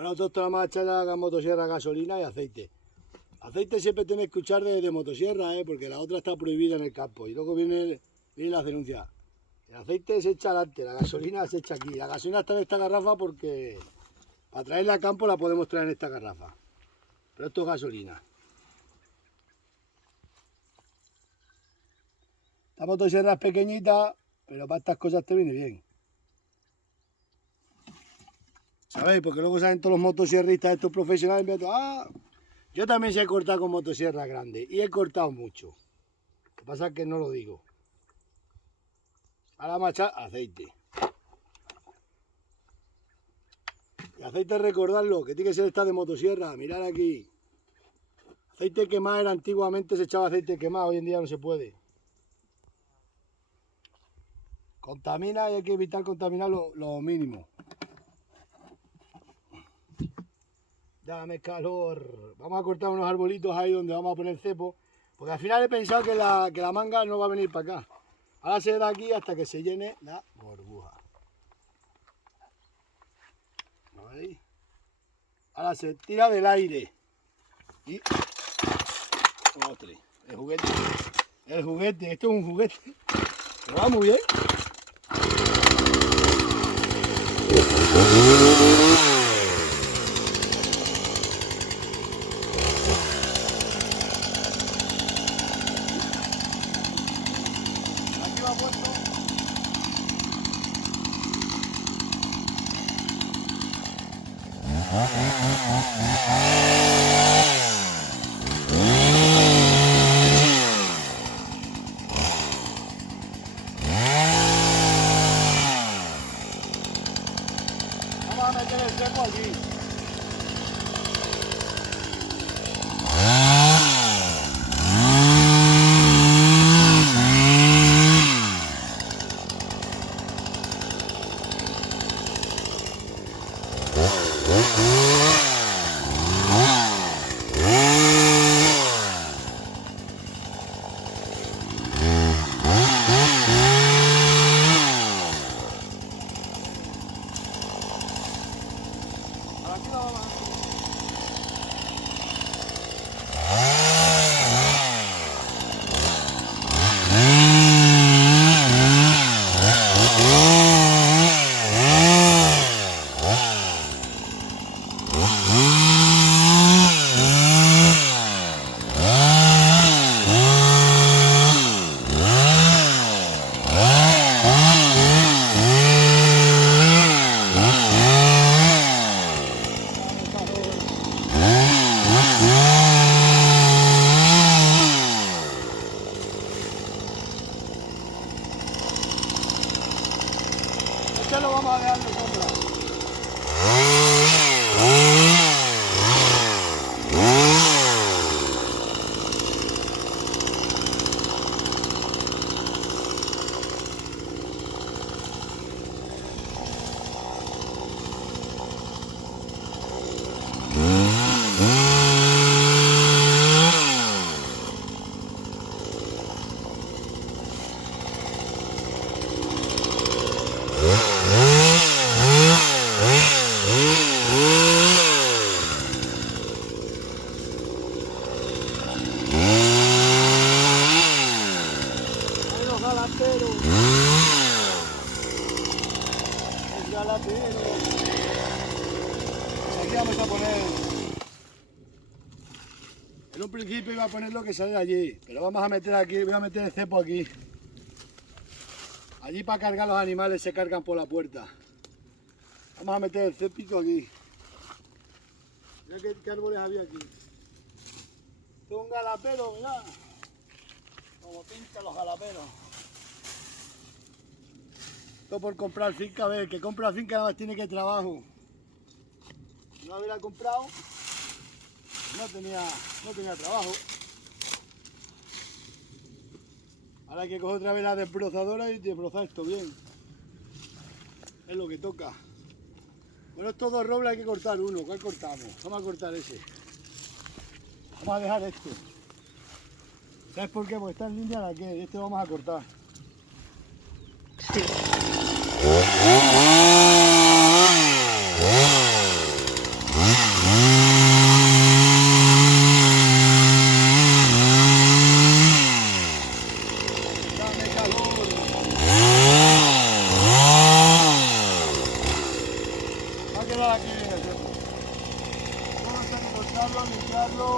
Bueno, nosotros vamos a echar a la motosierra gasolina y aceite. Aceite siempre tenéis que escuchar de motosierra, porque la otra está prohibida en el campo. Y luego viene la denuncia. El aceite se echa adelante, la gasolina se echa aquí. La gasolina está en esta garrafa porque para traerla al campo la podemos traer en esta garrafa. Pero esto es gasolina. Esta motosierra es pequeñita, pero para estas cosas te viene bien. ¿Sabéis? Porque luego salen todos los motosierristas, estos profesionales, y me dicen, yo también sé cortar con motosierra grande. Y he cortado mucho. Lo que pasa es que no lo digo. Ahora vamos a echar aceite. Y aceite, recordarlo, que tiene que ser esta de motosierra. Mirad aquí. Aceite quemado era antiguamente, se echaba aceite quemado, hoy en día no se puede. Contamina y hay que evitar contaminar lo mínimo. Dame calor. Vamos a cortar unos arbolitos ahí donde vamos a poner cepo. Porque al final he pensado que la manga no va a venir para acá. Ahora se da aquí hasta que se llene la burbuja. ¿Veis? Ahora se tira del aire. Y otro. El juguete. El juguete. Esto es un juguete. Pero va muy bien. Aquí va puesto. Vamos a meter el cepo aquí. Aquí la vamos a meter. Este lo vamos a dejar de sombra. El galatero. Aquí vamos a poner. En un principio iba a poner lo que sale de allí, pero vamos a meter aquí, voy a meter el cepo aquí. Allí para cargar los animales se cargan por la puerta. Vamos a meter el cepito aquí. Mira qué árboles había aquí. Esto es un galapero, mirá. Como pintan los galaperos. Esto por comprar finca, a ver, que compra finca nada más tiene que trabajo. Si no hubiera comprado, no tenía trabajo. Ahora hay que coger otra vez la desbrozadora y desbrozar esto bien. Es lo que toca. Bueno, estos dos robles hay que cortar uno. ¿Cuál cortamos? Vamos a cortar ese. Vamos a dejar este. ¿Sabes por qué? Porque está en línea de aquel. Este lo vamos a cortar. Sí. Vamos a cortarlo, limpiarlo.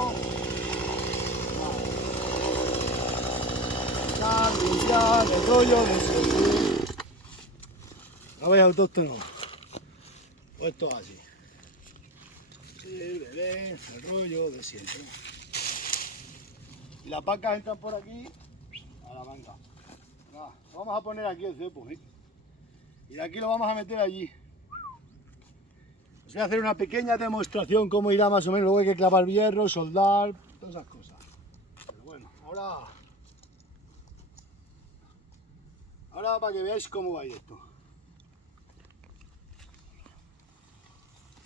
Limpiar el rollo de siempre. No veis autóctono. Pues esto así. El bebé, el rollo de siempre. Y las vacas entran por aquí a la manga. Nada, lo vamos a poner aquí el cepo, ¿eh? Y de aquí lo vamos a meter allí. Os voy a hacer una pequeña demostración cómo irá más o menos. Luego hay que clavar hierro, soldar, todas esas cosas. Pero bueno, ahora para que veáis cómo va a ir esto.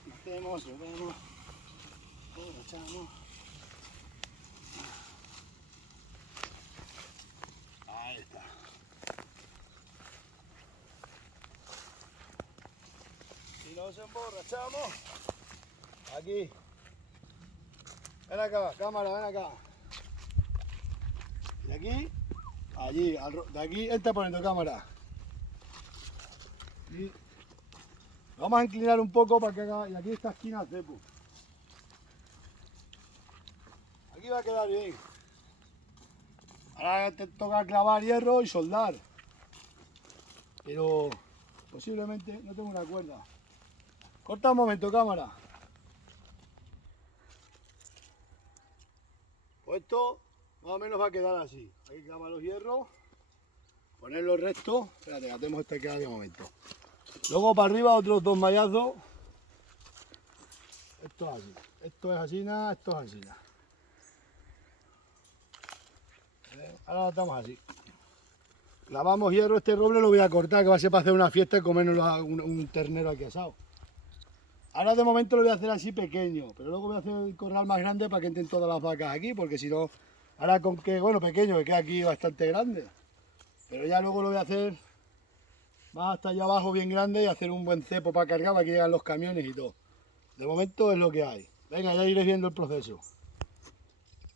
Lo vemos, lo echamos. Ahí está. Y nos emborrachamos. Aquí. Ven acá, cámara, ven acá. Y aquí, allí, de aquí él está poniendo cámara. Y vamos a inclinar un poco para que haga. Y aquí esta esquina el cepo. Aquí va a quedar bien. Ahora te toca clavar hierro y soldar. Pero posiblemente no tengo una cuerda. Corta un momento, cámara. Pues esto más o menos va a quedar así. Hay que clavar los hierros, ponerlos rectos. Espérate, que hacemos este que de momento. Luego para arriba otros 2 mallazos. Esto es así. Esto es así, esto es así. Ahora lo estamos así. Clavamos hierro, este roble lo voy a cortar, que va a ser para hacer una fiesta y comernos un ternero aquí asado. Ahora de momento lo voy a hacer así pequeño, pero luego voy a hacer el corral más grande para que entren todas las vacas aquí, porque si no, ahora con que, bueno, pequeño, que queda aquí bastante grande. Pero ya luego lo voy a hacer más hasta allá abajo bien grande y hacer un buen cepo para cargar, para que lleguen los camiones y todo. De momento es lo que hay. Venga, ya iréis viendo el proceso.